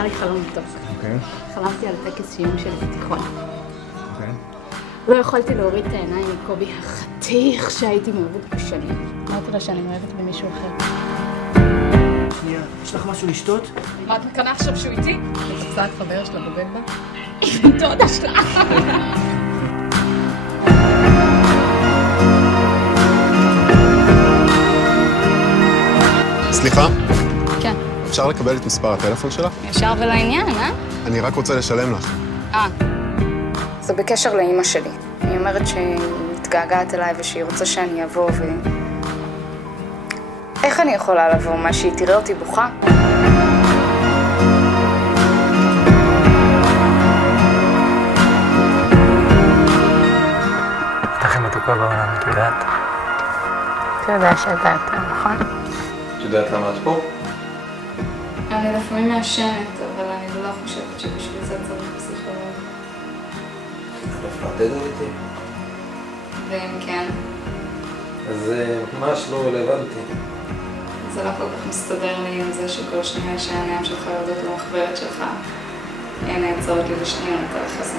היה לי חלום טוב. אוקיי. חלמתי על טקס סיום שלי בתיכון. אוקיי. לא יכולתי להוריד את העיניים מקובי החתיך שהייתי מאוהבת בשנים. אמרתי לה שאני מאוהבת במישהו אחר. שנייה, יש לך משהו לשתות? מה את מקנה עכשיו שהוא איתי? את רוצה את חבר שלה בוגד בה? היא דודה שלה. סליחה? כן. אפשר לקבל את מספר הטלפון שלך? ישר ולעניין, אה? אני רק רוצה לשלם לך. זה בקשר לאמא שלי. היא אומרת שהיא מתגעגעת אליי ושהיא רוצה שאני אבוא איך אני יכולה לבוא? מה, שהיא תראה אותי בוכה? את הכי מתוקה בעולם, את יודעת? אתה יודע שאתה יותר, נכון? את יודעת למה את פה? אני לפעמים מעשנת, אבל אני לא חושבת שבשביל זה צריך פסיכולוג. את מפרטטת איתי? ואם כן, אז זה ממש לא רלוונטי. זה לא כל כך מסתדר לי עם זה שכל שנייה שהעיניים שלך יורדות למחברת שלך, הן נעצרות לי לשנייה לתאריך הזה.